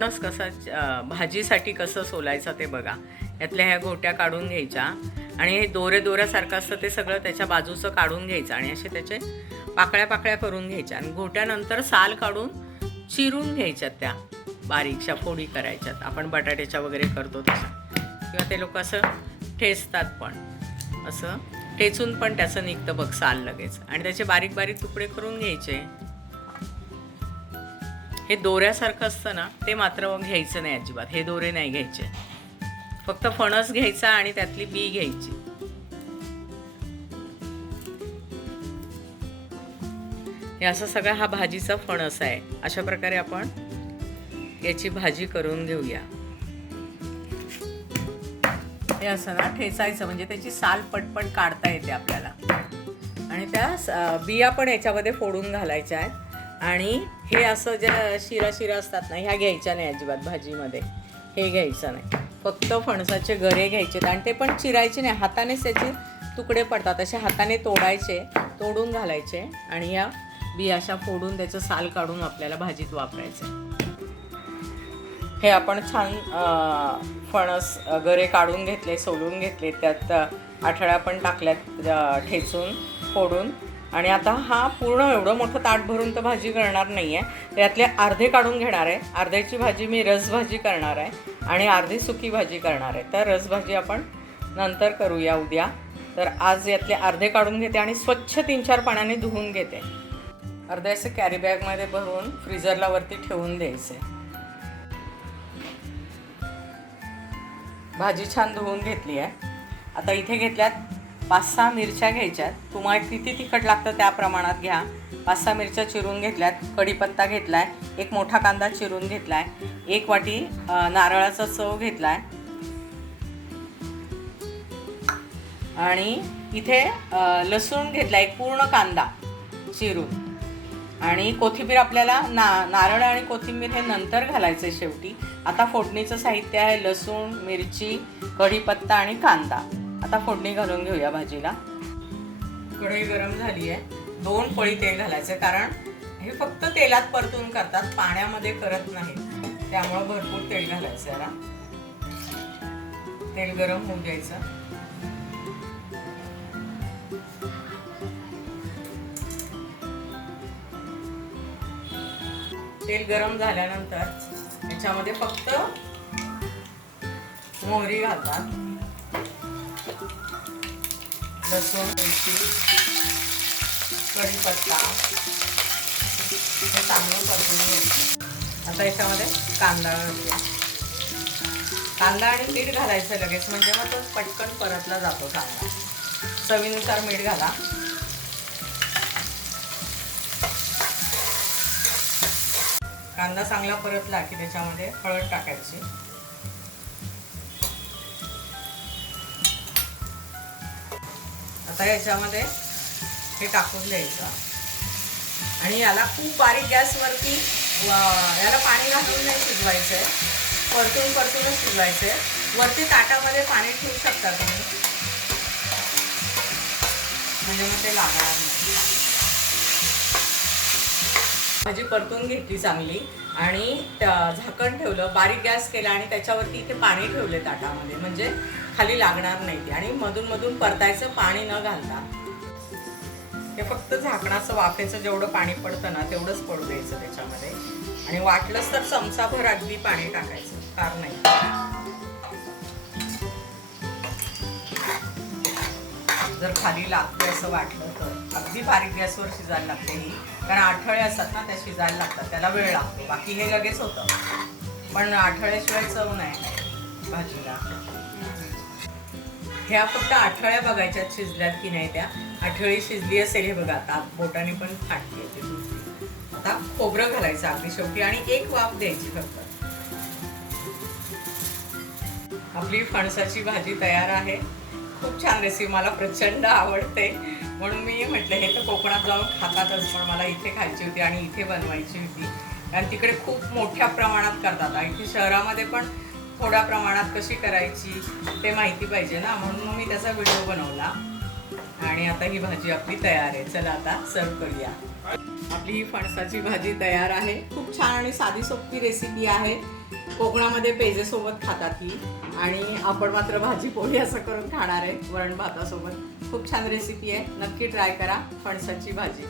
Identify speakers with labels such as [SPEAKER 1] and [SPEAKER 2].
[SPEAKER 1] फणस कसा भाजीसाठी कसं सोलायचं ते बघा. यातल्या ह्या गोट्या काढून घ्यायच्या आणि हे दोरे दोऱ्यासारखं असतं ते सगळं त्याच्या बाजूचं काढून घ्यायचं आणि असे त्याचे पाकळ्या पाकळ्या करून घ्यायच्या आणि घोट्यानंतर साल काढून चिरून घ्यायच्यात त्या बारीकशा फोडी करायच्यात. आपण बटाट्याच्या वगैरे करतो तशा किंवा ते लोक असं ठेचतात पण. असं ठेचून पण त्याचं निघतं बघ साल लगेच. आणि त्याचे बारीक बारीक तुकडे करून घ्यायचे. हे दोऱ्यासारखं असतं ना ते मात्र घ्यायचं नाही अजिबात. हे दोरे नाही घ्यायचे. फक्त फणस घ्यायचा आणि त्यातली बी घ्यायची. हे असं सगळा हा भाजीचा फणस आहे. अशा प्रकारे आपण याची भाजी करून घेऊया. हे असं ना ठेचायचं म्हणजे त्याची साल पटपट काढता येते आपल्याला. आणि त्या बिया पण याच्यामध्ये फोडून घालायच्या आहेत. आणि हे असं ज्या शिरा शिरा असतात ना ह्या घ्यायच्या नाही अजिबात भाजीमध्ये. हे घ्यायचं नाही. फक्त फणसाचे गरे घ्यायचे. आणि ते पण चिरायचे नाही. हातानेच त्याचे तुकडे पडतात. असे हाताने तोडायचे तोडून घालायचे आणि या बिया अशा फोडून त्याचं साल काढून आपल्याला भाजीत वापरायचे. हे आपण छान फणस गरे काढून घेतले सोलून घेतले. त्यात आठळ्या पण टाकल्यात ठेचून फोडून. आणि आता हा पूर्ण एवढं मोठं ताट भरून तर भाजी करणार नाही आहे त्यातले अर्धे काढून घेणार आहे. अर्ध्याची भाजी मी रसभाजी करणार आहे आणि अर्धी सुकी भाजी करणार आहे. तर रसभाजी आपण नंतर करूया उद्या. तर आज यातले अर्धे काढून घेते आणि स्वच्छ तीन चार पाण्याने धुवून घेते. अर्धे असे कॅरी बॅगमध्ये भरून फ्रीजरला वरती ठेवून द्यायचे. भाजी छान धुवून घेतली आहे. आता इथे घेतल्यात पाच सहा मिरच्या घ्यायच्यात. तुम्हाला किती तिखट लागतं त्या प्रमाणात घ्या. पाच सहा मिरच्या चिरून घेतल्यात. कढीपत्ता घेतला आहे एक मोठा कांदा चिरून घेतला आहे एक वाटी नारळाचा चव घेतला आहे आणि इथे लसूण घेतला एक पूर्ण कांदा चिरून. आणि कोथिंबीर आपल्याला ना नारळ आणि कोथिंबीर हे नंतर घालायचं आहे शेवटी. आता फोडणीचं साहित्य आहे लसूण मिरची कढीपत्ता आणि कांदा. आता फोडणी घालून घेऊया भाजीला. कढई गरम झाली आहे. दोन पळी तेल घालायचं कारण हे फक्त तेलात परतून करतात पाण्यामध्ये करत नाही. त्यामुळं भरपूर तेल घालायचं याला तेल गरम होऊ द्यायचं. तेल गरम झाल्यानंतर याच्यामध्ये फक्त मोहरी घालतात. लसूण मिरची कढीपत्ता. हे चांगलं परतून घ्यायचं आता याच्यामध्ये कांदा घालूया. कांदा आणि मीठ घालायचं लगेच म्हणजे मग तो पटकन परतला जातो कांदा चवीनुसार मीठ घाला. कांदा चांगला परतला की त्याच्यामध्ये हळद टाकायची. आता याच्यामध्ये हे टाकून द्यायचं. आणि याला खूप बारीक गॅसवरती याला पाणी घालून नाही शिजवायचं आहे. परतून परतूनच शिजवायचं आहे. वरती ताटामध्ये पाणी ठेवू शकता तुम्ही. म्हणजे मग ते लागणार नाही. भाजी परतून घेतली चांगली आणि झाकण ठेवलं बारीक गॅस केला आणि त्याच्यावरती इथे पाणी ठेवले ताटामध्ये. म्हणजे खाली लागणार नाही ते. आणि मधून मधून परतायचं पाणी न घालता. हे फक्त झाकणाचं वाफेचं जेवढं पाणी पडतं ना तेवढंच पडू द्यायचं त्याच्यामध्ये. आणि वाटलंच तर चमचाभर अगदी पाणी टाकायचं. फार नाही. जर खाली लागते असं वाटलं तर. अगदी बारीक गॅसवर शिजायला लागते ही. कारण आठळे असतात ना त्या शिजायला लागतात. त्याला वेळ लागतो. बाकी हे लगेच होतं. पण आठळ्याशिवाय चव नाही. भाजीला. ह्या फक्त आठवड्या बघायच्या शिजल्यात की नाही त्या. आठवडी शिजली असेल हे बघा आता बोटाने पण फाटली आहे आता खोबरं घालायचं आपली शेवटी आणि एक वाफ द्यायची फक्त. आपली फणसाची भाजी तयार आहे. खूप छान रेसिपी मला प्रचंड आवडते. म्हणून मी म्हटलं हे तर कोकणात जाऊन खातातच पण मला इथे खायची होती आणि इथे बनवायची होती. कारण तिकडे खूप मोठ्या प्रमाणात करतात. आणि इथे शहरामध्ये पण थोड्या प्रमाणात कशी करायची ते माहिती पाहिजे ना. म्हणून मग मी त्याचा व्हिडिओ बनवला. आणि आता ही भाजी आपली तयार आहे. चला आता सर्व करूया. आपली ही फणसाची भाजी तयार आहे. खूप छान आणि साधी सोपी रेसिपी आहे. कोकणामध्ये पेजेसोबत खातात ही. आणि आपण मात्र भाजी पोळी असं करून खाणार आहे. वरण भातासोबत. खूप छान रेसिपी आहे. नक्की ट्राय करा फणसाची भाजी.